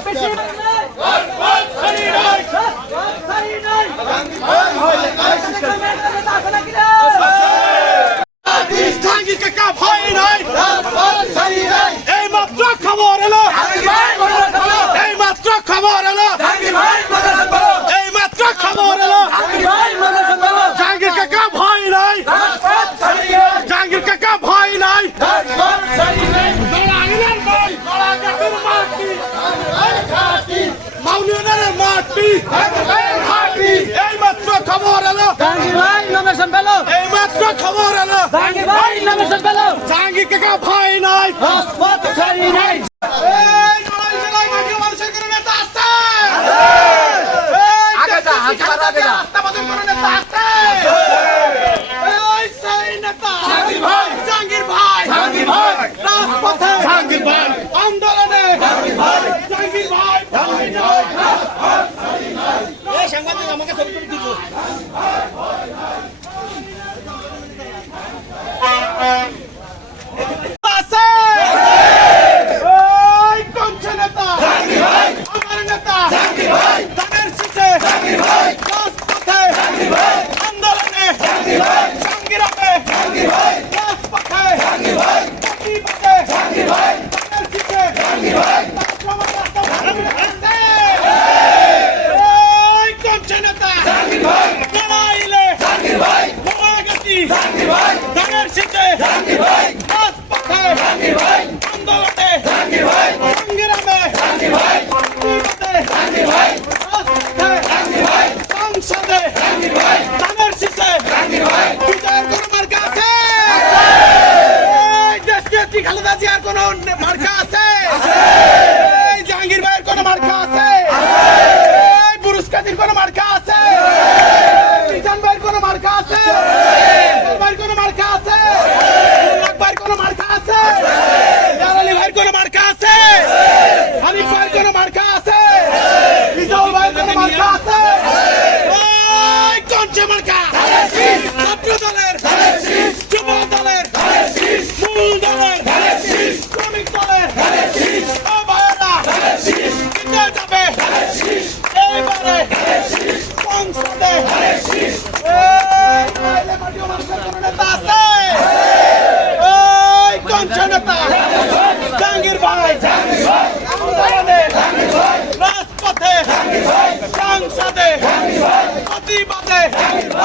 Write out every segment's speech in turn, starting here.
谢谢。ঘাটি। ঘাটি। এই মাত্র খবর এলো। জাহাঙ্গীর ভাই নমিনেশন পেল এই মাত্র খবর এলো। জাহাঙ্গীর ভাই নমিনেশন পেল জাহাঙ্গীর কে কেউ ভয় নাই। রাজপথ ছাড়ি নাই। জাহাঙ্গীর ভাই জাহাঙ্গীর ভাই রাজপথে। জাহাঙ্গীর ভাই Dari 你好 Viva!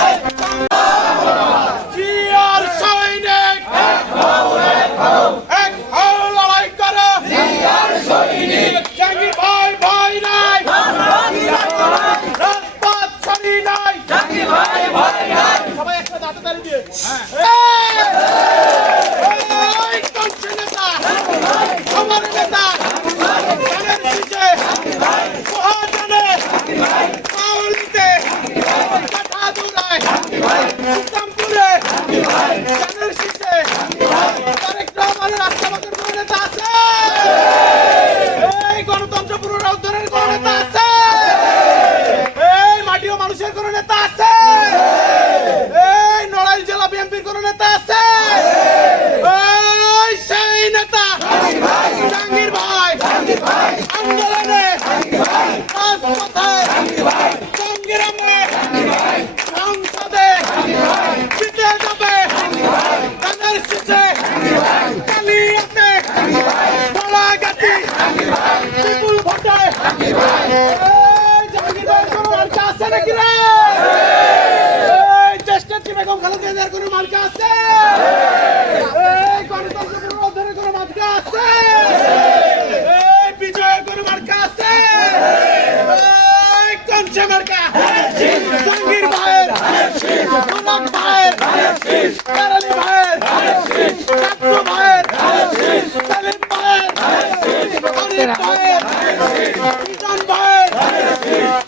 ভাই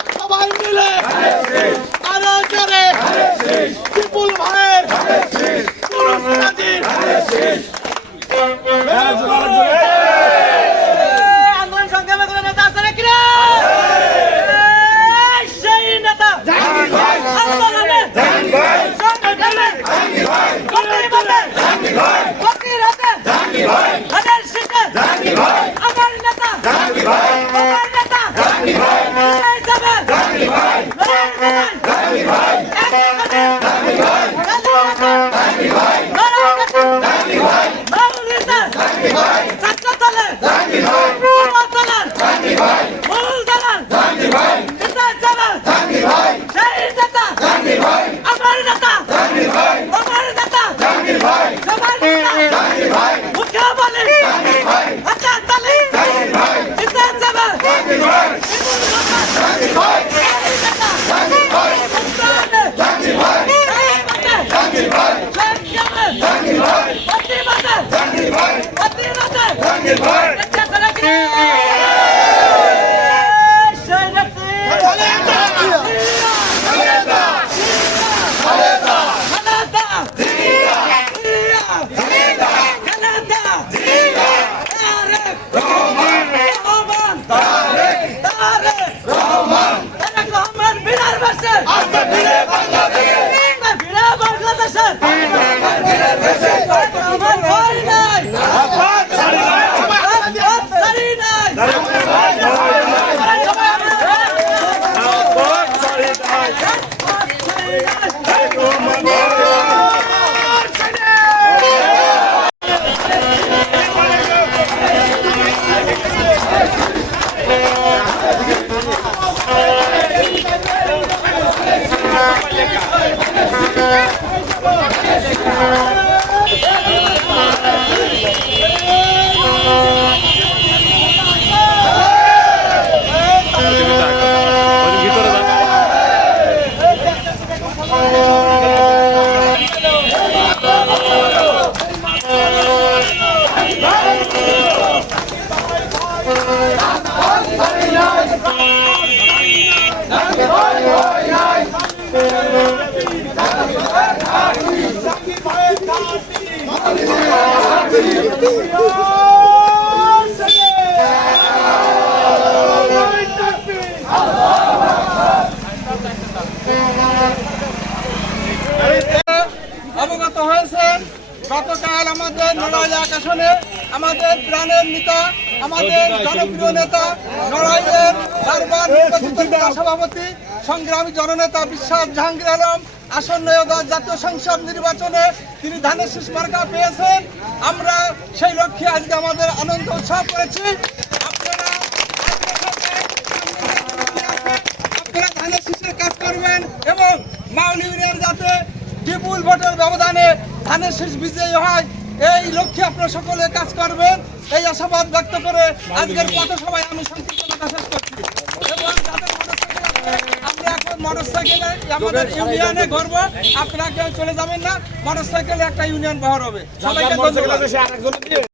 অবগত হয়েছেন, গতকাল আমাদের নড়াই আকাশনে আমাদের প্রাণের নেতা, আমাদের জনপ্রিয় নেতা নড়াইয়ের বারবার সভাপতি, সংগ্রামী জননেতা বিশ্বাস জাহাঙ্গীর আলম আসন্ন জাতীয় সংসদ নির্বাচনে তিনি ধানের শীষ মার্কা পেয়েছেন। আমরা সেই লক্ষ্যে আজকে আমাদের আনন্দ উৎসব করেছি। আপনারা আপনারা ধানের শীষের কাজ করবেন এবং মাউলি ইউনিয়ন যাতে বিপুল ভোটের ব্যবধানে ধানের শীষ বিজয়ী হয় এই লক্ষ্যে আপনারা সকলে কাজ করবেন। এই আশাবাদ ব্যক্ত করে আজকের পথসভায় আমি সংক্ষিপ্ত মোটরসাইকেলে আমাদের ইউনিয়নে ঘুরবো আপনারা কেউ চলে যাবেন না মোটরসাইকেলে একটা ইউনিয়ন বহর হবে। সবাইকে